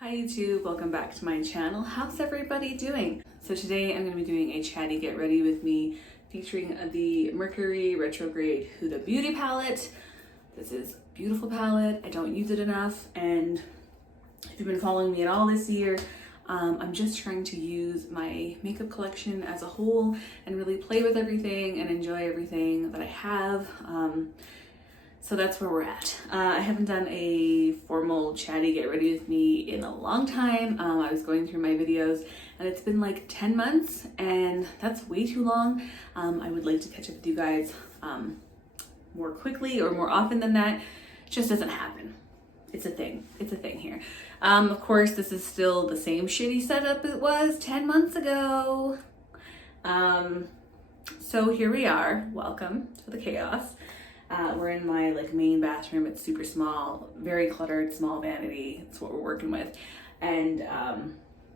Hi YouTube, welcome back to my channel. How's everybody doing? So today I'm going to be doing a chatty get ready with me featuring the Mercury Retrograde Huda Beauty palette. This is a beautiful palette. I don't use it enough, and if you've been following me at all this year, I'm just trying to use my makeup collection as a whole and really play with everything and enjoy everything that I have. So that's where we're at. I haven't done a formal chatty get ready with me in a long time. I was going through my videos and it's been like 10 months and that's way too long. I would like to catch up with you guys more quickly or more often than that. It just doesn't happen. It's a thing. It's a thing here. Of course, this is still the same shitty setup it was 10 months ago. So here we are. Welcome to the chaos. We're in my main bathroom. It's super small, very cluttered, small vanity. That's what we're working with. And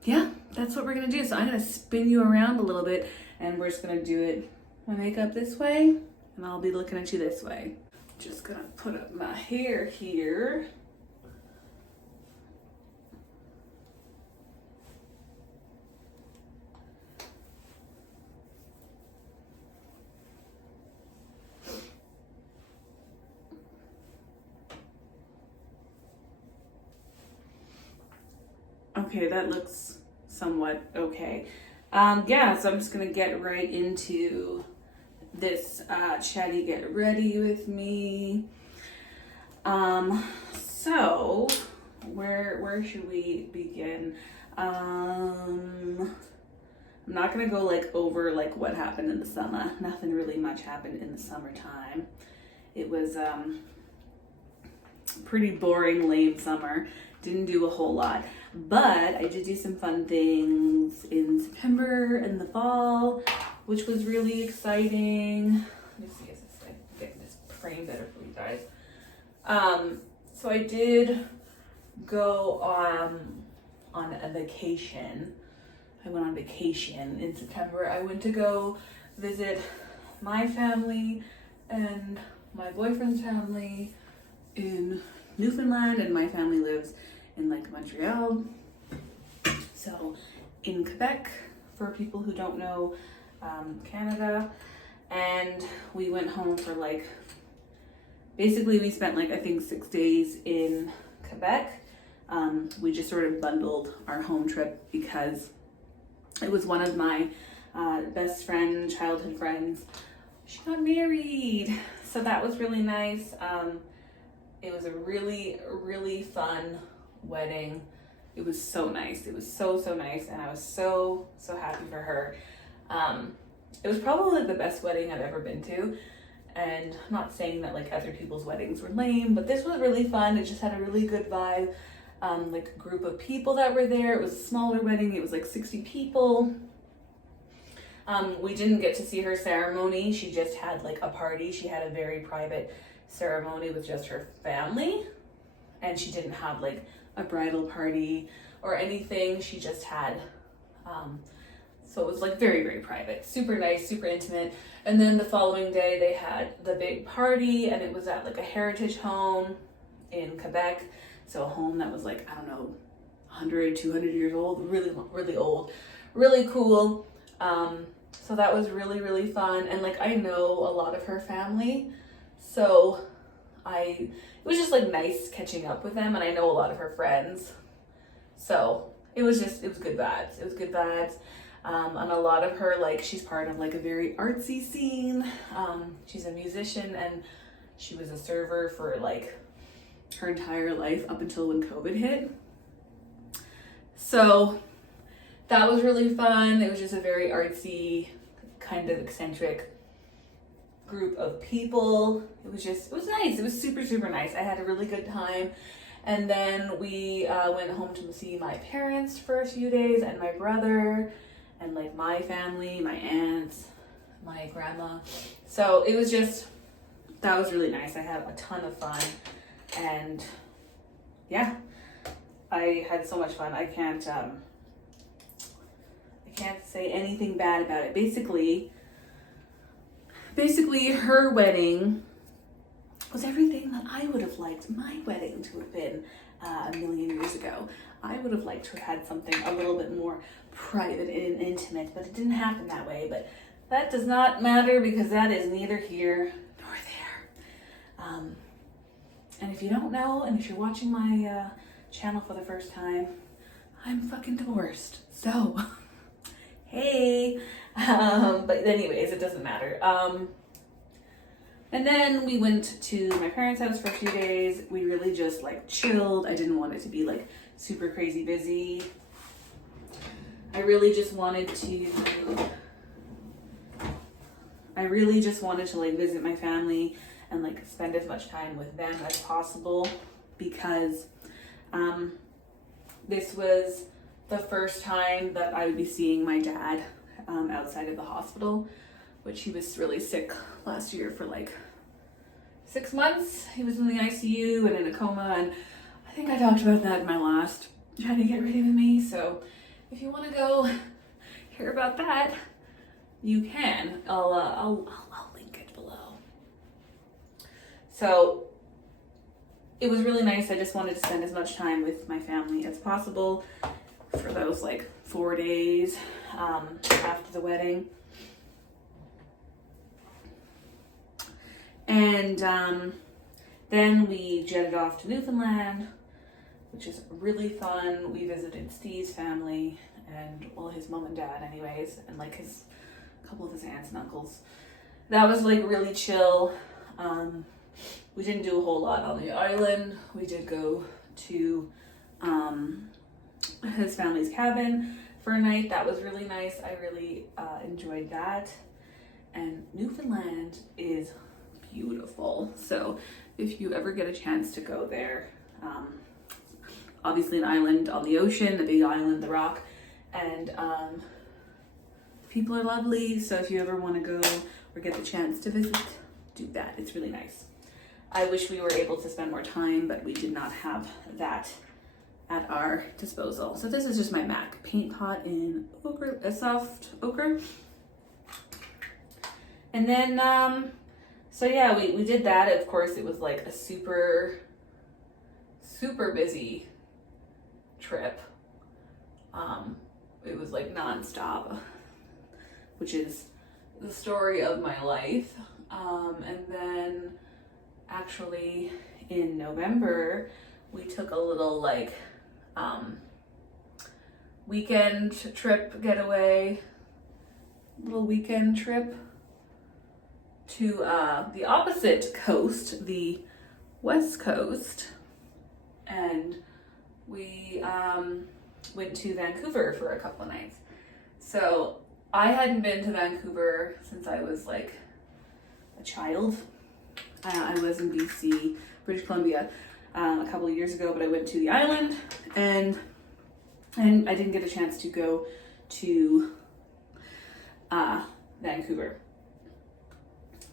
yeah, that's what we're gonna do. So I'm gonna spin you around a little bit and we're just gonna do it, my makeup this way, and I'll be looking at you this way. Just gonna put up my hair here. Okay, that looks somewhat okay. Yeah, so I'm just gonna get right into this chatty get ready with me. So where should we begin? I'm not gonna go over what happened in the summer. Nothing really much happened in the summertime. It was pretty boring, lame summer. Didn't do a whole lot, but I did do some fun things in September and the fall, which was really exciting. Let me see if I can get this frame better for you guys. So I did go on a vacation. I went on vacation in September. I went to go visit my family and my boyfriend's family in Newfoundland, and my family lives in Montreal. So in Quebec, for people who don't know, Canada. And we went home for basically we spent I think 6 days in Quebec. We just sort of bundled our home trip because it was one of my best friend, childhood friends. She got married, so that was really nice. It was a really, really fun wedding. It was so nice. It was so nice, and I was so happy for her. It was probably the best wedding I've ever been to, and I'm not saying that other people's weddings were lame, but this was really fun. It just had a really good vibe. Group of people that were there. It was a smaller wedding. It was 60 people. We didn't get to see her ceremony. She just had a party. She had a very private ceremony with just her family, and she didn't have a bridal party or anything. She just had so it was very private, super nice, super intimate. And then the following day they had the big party, and it was at a heritage home in Quebec. So a home that was I don't know, 100, 200 years old, really old, really cool. So that was really fun, and I know a lot of her family. So it was just nice catching up with them, and I know a lot of her friends. So it was good vibes. It was good vibes. And a lot of her, she's part of a very artsy scene. She's a musician, and she was a server for her entire life up until when COVID hit. So that was really fun. It was just a very artsy, kind of eccentric group of people. It was nice. It was super nice. I had a really good time. And then we went home to see my parents for a few days, and my brother, and my family, my aunts, my grandma. So it was that was really nice. I had a ton of fun, and yeah, I had so much fun. I can't say anything bad about it. Basically her wedding was everything that I would have liked my wedding to have been a million years ago. I would have liked to have had something a little bit more private and intimate, but it didn't happen that way. But that does not matter because that is neither here nor there. And if you don't know, and if you're watching my channel for the first time, I'm fucking divorced. So, hey. But anyways, it doesn't matter. And then we went to my parents' house for a few days. We really just like chilled. I didn't want it to be like super crazy busy. I really just wanted to like visit my family and like spend as much time with them as possible because this was the first time that I would be seeing my dad outside of the hospital, which he was really sick last year for like 6 months. He was in the ICU and in a coma, and I think I talked about that in my last Trying to Get Ready With Me. So if you want to go hear about that, you can. I'll link it below. So it was really nice. I just wanted to spend as much time with my family as possible for those like 4 days after the wedding. And then we jetted off to Newfoundland, which is really fun. We visited Steve's family and, well, his mom and dad anyways, and like a couple of his aunts and uncles. That was like really chill. We didn't do a whole lot on the island. We did go to his family's cabin for a night. That was really nice. I really enjoyed that. And Newfoundland is beautiful. So if you ever get a chance to go there, obviously an island on the ocean, the big island, the rock, and people are lovely. So if you ever want to go or get the chance to visit, do that. It's really nice. I wish we were able to spend more time, but we did not have that at our disposal. So this is just my MAC paint pot in ochre, a soft ochre. And then, so yeah, we did that. Of course, it was like a super busy trip. It was like nonstop, which is the story of my life. And then actually in November, we took a little like weekend trip getaway, little weekend trip to the opposite coast, the West Coast, and we went to Vancouver for a couple of nights. So I hadn't been to Vancouver since I was like a child. I was in BC, British Columbia, a couple of years ago, but I went to the island, and I didn't get a chance to go to Vancouver.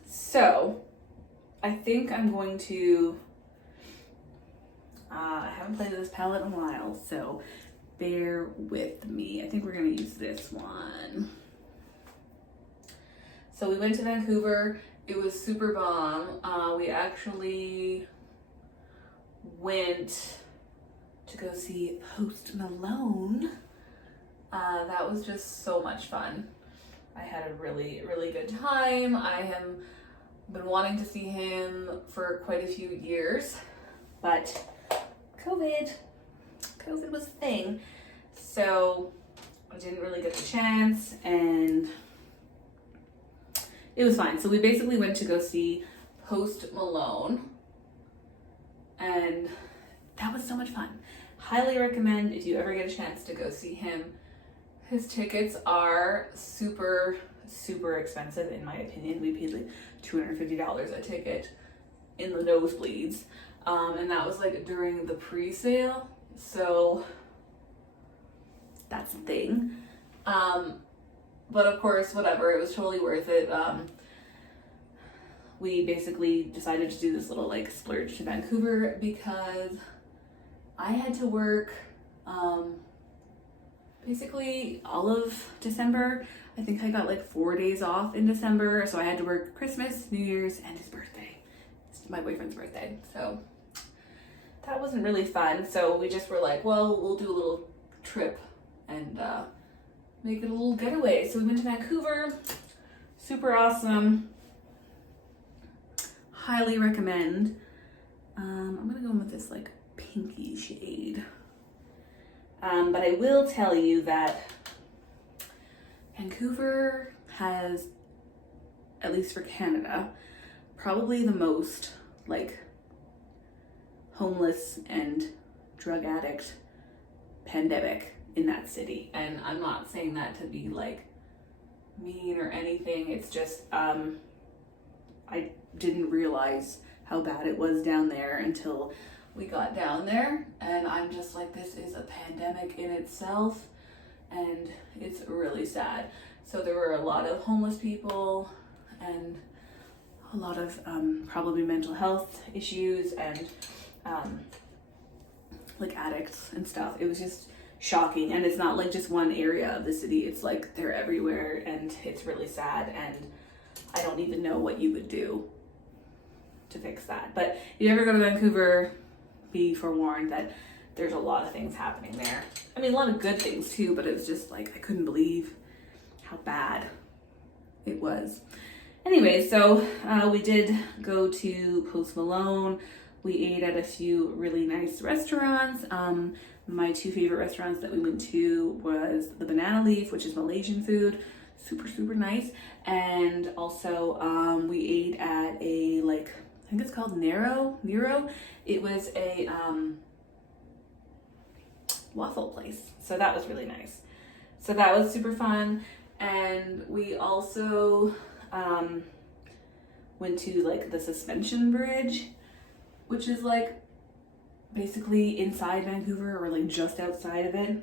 So I think I'm going to, I haven't played with this palette in a while, so bear with me. I think we're going to use this one. So we went to Vancouver. It was super bomb. We actually went to go see Post Malone. That was just so much fun. I had a really, really good time. I have been wanting to see him for quite a few years, but COVID was a thing. So I didn't really get the chance, and it was fine. So we basically went to go see Post Malone, and that was so much fun. Highly recommend if you ever get a chance to go see him. His tickets are super, super expensive in my opinion. We paid like $250 a ticket in the nosebleeds. And that was like during the pre-sale. So that's the thing. But of course, whatever, it was totally worth it. We basically decided to do this little like splurge to Vancouver because I had to work basically all of December. I think I got like 4 days off in December, so I had to work Christmas, New Year's, and his birthday. His my boyfriend's birthday. So that wasn't really fun. So we just were like, well, we'll do a little trip and make it a little getaway. So we went to Vancouver. Super awesome. Highly recommend. I'm gonna go in with this like pinky shade. But I will tell you that Vancouver has, at least for Canada, probably the most like homeless and drug addict pandemic in that city. And I'm not saying that to be like mean or anything. It's just I didn't realize how bad it was down there until we got down there, and I'm just like, this is a pandemic in itself, and it's really sad. So there were a lot of homeless people and a lot of probably mental health issues and like addicts and stuff. It was just shocking, and it's not like just one area of the city. It's like they're everywhere, and it's really sad, and I don't even know what you would do to fix that. But if you ever go to Vancouver, be forewarned that there's a lot of things happening there. I mean, a lot of good things too, but it was just like, I couldn't believe how bad it was. Anyway, so we did go to Post Malone. We ate at a few really nice restaurants. My two favorite restaurants that we went to was the Banana Leaf, which is Malaysian food. Super, super nice. And also we ate at a, like, I think it's called Nero. It was a waffle place. So that was really nice. So that was super fun. And we also went to like the Suspension Bridge, which is like basically inside Vancouver or like just outside of it.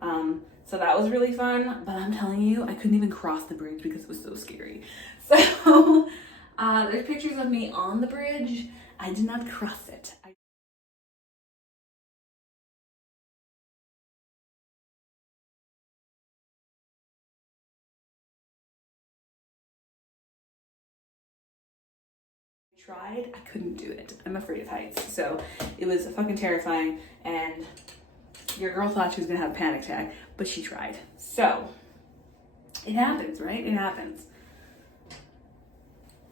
So that was really fun, but I'm telling you, I couldn't even cross the bridge because it was so scary. So there's pictures of me on the bridge. I did not cross it. I tried, I couldn't do it. I'm afraid of heights. So it was fucking terrifying, and your girl thought she was gonna have a panic attack, but she tried. So it happens, right? It happens.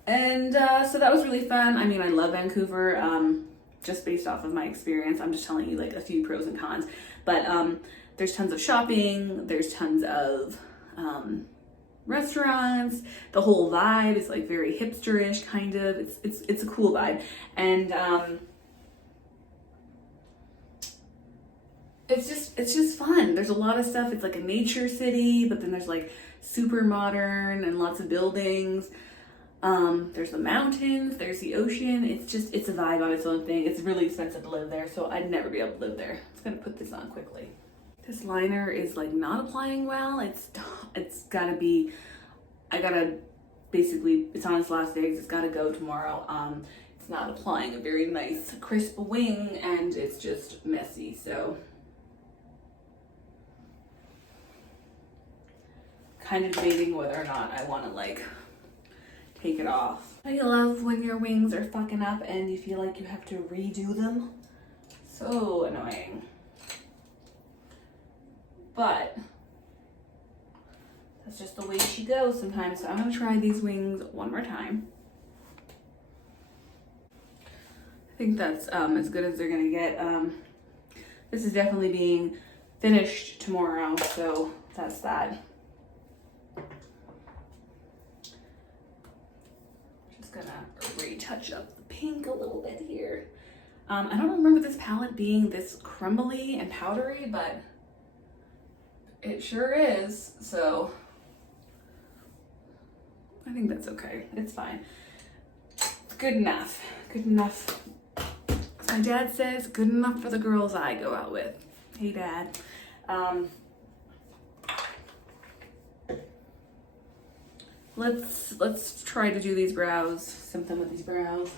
And so that was really fun. I mean, I love Vancouver, just based off of my experience. I'm just telling you like a few pros and cons, but there's tons of shopping, there's tons of restaurants. The whole vibe is like very hipsterish kind of. It's a cool vibe, and it's just fun. There's a lot of stuff. It's like a nature city, but then there's like super modern and lots of buildings. There's the mountains, there's the ocean. It's a vibe on its own thing. It's really expensive to live there, so I'd never be able to live there. I'm just gonna put this on quickly. This liner is like not applying well. It's gotta be, it's on its last days. It's gotta go tomorrow. It's not applying a very nice crisp wing, and it's just messy, so. Kind of debating whether or not I wanna like take it off. I love when your wings are fucking up and you feel like you have to redo them. So annoying. But that's just the way she goes sometimes. So I'm gonna try these wings one more time. I think that's as good as they're gonna get. This is definitely being finished tomorrow, so that's that. Gonna retouch up the pink a little bit here. I don't remember this palette being this crumbly and powdery, but it sure is, so I think that's okay. It's fine. It's good enough. Good enough. As my dad says, good enough for the girls I go out with. Hey, Dad. Let's try to do these brows, something with these brows.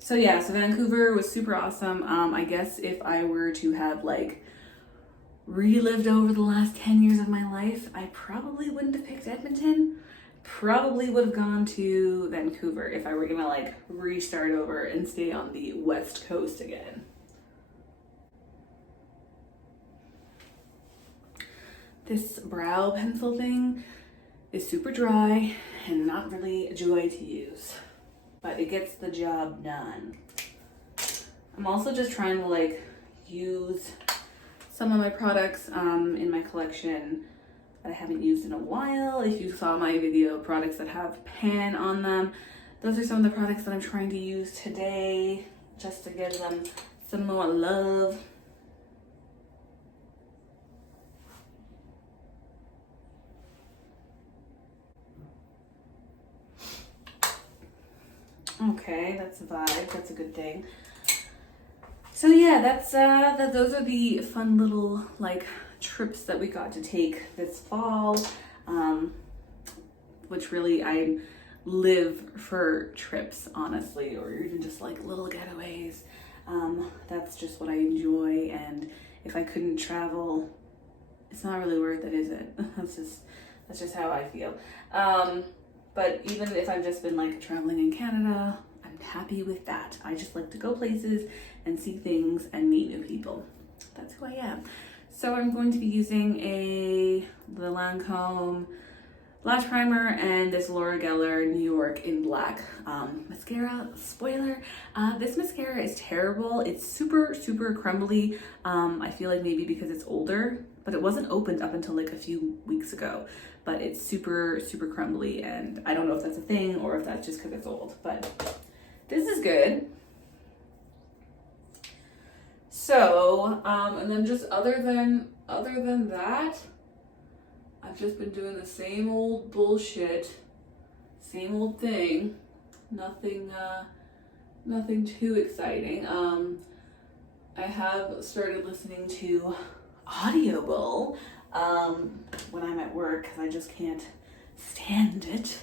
So yeah, so Vancouver was super awesome. I guess if I were to have like relived over the last 10 years of my life, I probably wouldn't have picked Edmonton, probably would have gone to Vancouver if I were gonna like restart over and stay on the West Coast again. This brow pencil thing is super dry and not really a joy to use, but it gets the job done. I'm also just trying to like use some of my products in my collection that I haven't used in a while. If you saw my video, products that have pan on them, those are some of the products that I'm trying to use today just to give them some more love. Okay, that's a vibe, that's a good thing. So yeah, that's those are the fun little like trips that we got to take this fall, which really I live for trips, honestly, or even just like little getaways. That's just what I enjoy, and if I couldn't travel, it's not really worth it, is it? That's just how I feel. But even if I've just been like traveling in Canada, I'm happy with that. I just like to go places and see things and meet new people. That's who I am. So I'm going to be using the Lancome lash primer and this Laura Geller New York in Black mascara. Spoiler, this mascara is terrible. It's super, super crumbly. I feel like maybe because it's older, but it wasn't opened up until like a few weeks ago. But it's super, super crumbly, and I don't know if that's a thing or if that's just because it's old, but this is good. So, and then just other than that, I've just been doing the same old bullshit, same old thing. Nothing too exciting. I have started listening to Audible when I'm at work because I just can't stand it.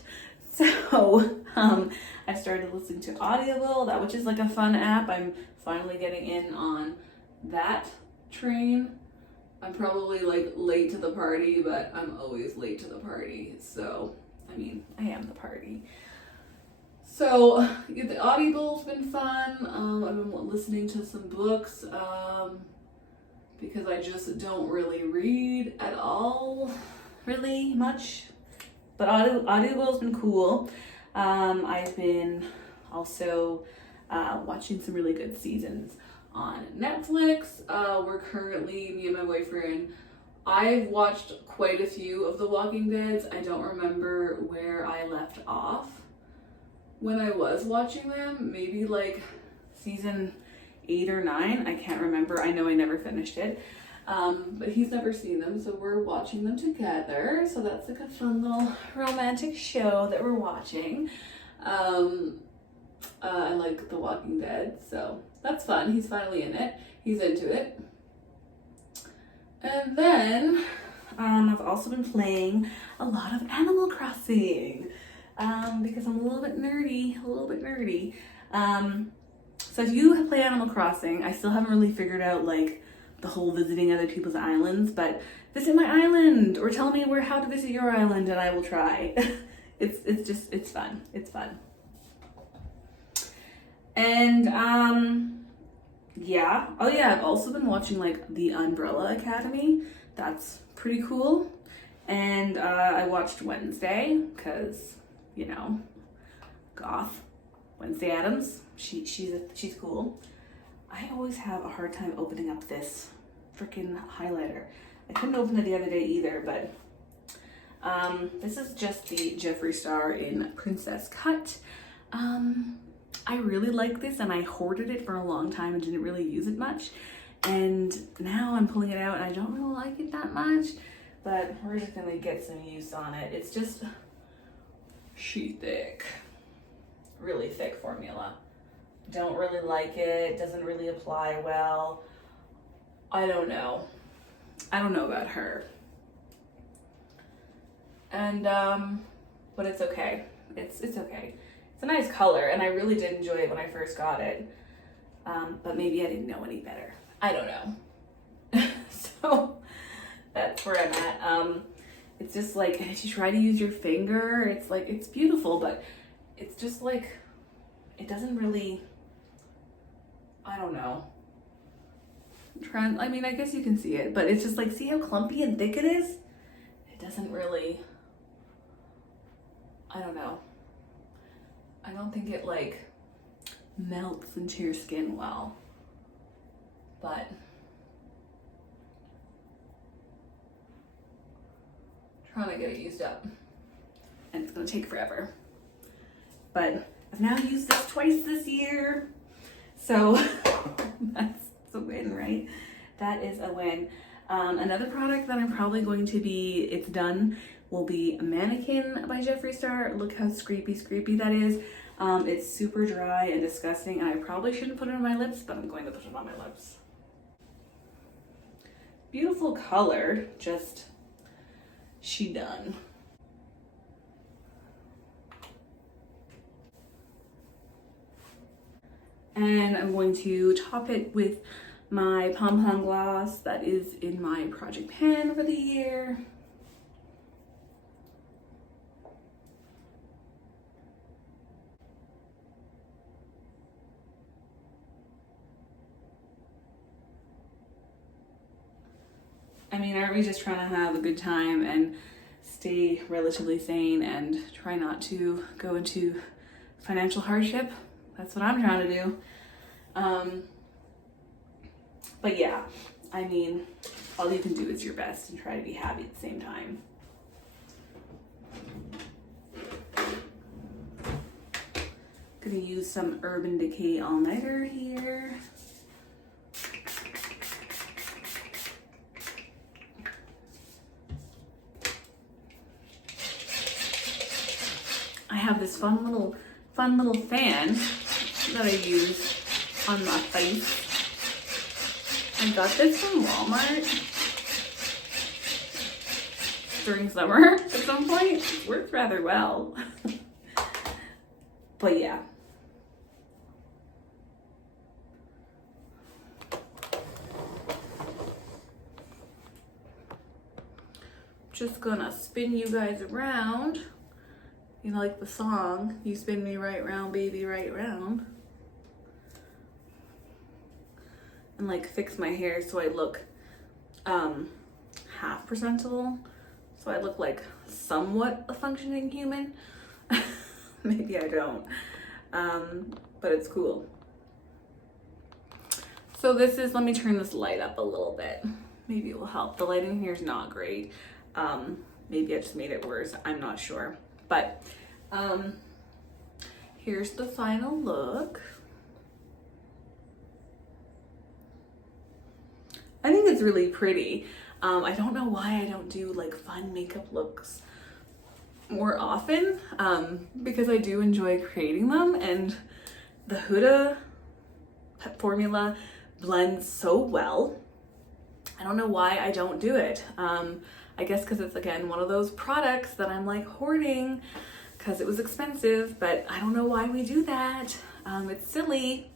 So I started listening to Audible, which is like a fun app. I'm finally getting in on that train. I'm probably like late to the party, but I'm always late to the party. So, I mean, I am the party. So the Audible's been fun. I've been listening to some books because I just don't really read at all, really much. But Audible's been cool. I've been also watching some really good seasons on Netflix. We're currently, me and my boyfriend, I've watched quite a few of The Walking Deads. I don't remember where I left off when I was watching them. Maybe like season 8 or 9. I can't remember. I know I never finished it. But he's never seen them, so we're watching them together. So that's like a fun little romantic show that we're watching. I like The Walking Dead, so that's fun. He's finally in it. He's into it. And then I've also been playing a lot of Animal Crossing because I'm a little bit nerdy. So if you play Animal Crossing, I still haven't really figured out like the whole visiting other people's islands, but visit my island or tell me how to visit your island and I will try. It's fun. It's fun. And yeah. Oh yeah, I've also been watching like The Umbrella Academy. That's pretty cool. And I watched Wednesday because, you know, goth. Wednesday Addams. She's cool. I always have a hard time opening up this freaking highlighter. I couldn't open it the other day either, but this is just the Jeffree Star in Princess Cut. I really like this and I hoarded it for a long time and didn't really use it much. And now I'm pulling it out and I don't really like it that much, but we're just gonna get some use on it. It's just sheet thick, really thick formula. Don't really like it, doesn't really apply well. I don't know about her. And, but it's okay. It's okay. It's a nice color and I really did enjoy it when I first got it. But maybe I didn't know any better. I don't know. So that's where I'm at. it's just like, if you try to use your finger, it's like, it's beautiful, but it's just like, it doesn't really, I don't know. I mean, I guess you can see it, but it's just like, see how clumpy and thick it is? It doesn't really, I don't know. I don't think it like melts into your skin well, but trying to get it used up, and it's gonna take forever. But I've now used this twice this year, so that's a win, right? That is a win. Another product that I'm probably going to be, it's done, will be a Mannequin by Jeffree Star. Look how scrapey that is. It's super dry and disgusting, and I probably shouldn't put it on my lips, but I'm going to put it on my lips. Beautiful color, just she done. And I'm going to top it with my Pom Pom gloss that is in my project pan for the year. I mean, aren't we just trying to have a good time and stay relatively sane and try not to go into financial hardship? That's what I'm trying to do. But yeah, I mean, all you can do is your best and try to be happy at the same time. Gonna use some Urban Decay All-Nighter here. I have this fun little fan that I use on my face. I got this from Walmart during summer at some point. It worked rather well. But yeah. Just gonna spin you guys around. You know, like the song, you spin me right round, baby, right round. And like fix my hair so I look half presentable. So I look like somewhat a functioning human. Maybe I don't, but it's cool. So this is, let me turn this light up a little bit. Maybe it will help. The lighting here is not great. Maybe I just made it worse, I'm not sure. But here's the final look. I think it's really pretty. I don't know why I don't do like fun makeup looks more often, because I do enjoy creating them, and the Huda formula blends so well. I don't know why I don't do it. I guess because it's, again, one of those products that I'm like hoarding because it was expensive, but I don't know why we do that. It's silly.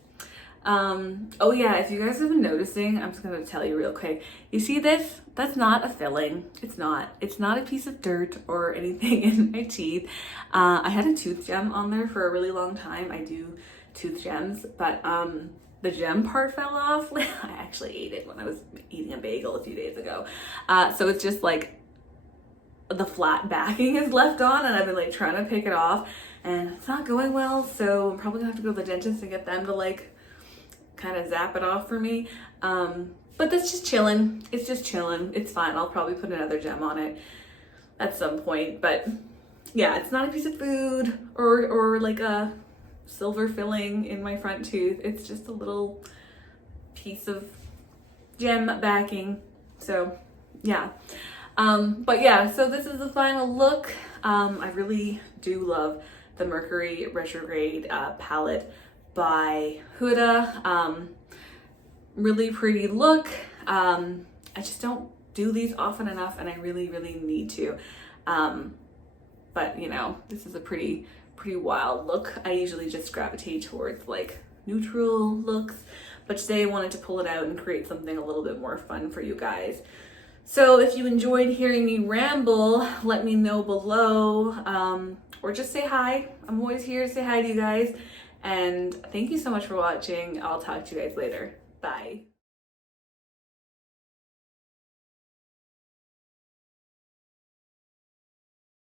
Oh yeah, if you guys have been noticing, I'm just gonna tell you real quick. You see this? That's not a filling. It's not a piece of dirt or anything in my teeth. I had a tooth gem on there for a really long time. I do tooth gems, but the gem part fell off. I actually ate it when I was eating a bagel a few days ago. So it's just like the flat backing is left on, and I've been like trying to pick it off, and it's not going well. So I'm probably gonna have to go to the dentist and get them to like kind of zap it off for me. But that's just chilling. It's just chilling. It's fine. I'll probably put another gem on it at some point. But yeah, it's not a piece of food or like a silver filling in my front tooth. It's just a little piece of gem backing. So yeah. But yeah, so this is the final look. I really do love the Mercury Retrograde palette by Huda. Really pretty look. I just don't do these often enough, and I really need to. But you know, this is a pretty wild look. I usually just gravitate towards like neutral looks, but today I wanted to pull it out and create something a little bit more fun for you guys. So if you enjoyed hearing me ramble, let me know below, or just say hi. I'm always here to say hi to you guys. And thank you so much for watching. I'll talk to you guys later. Bye.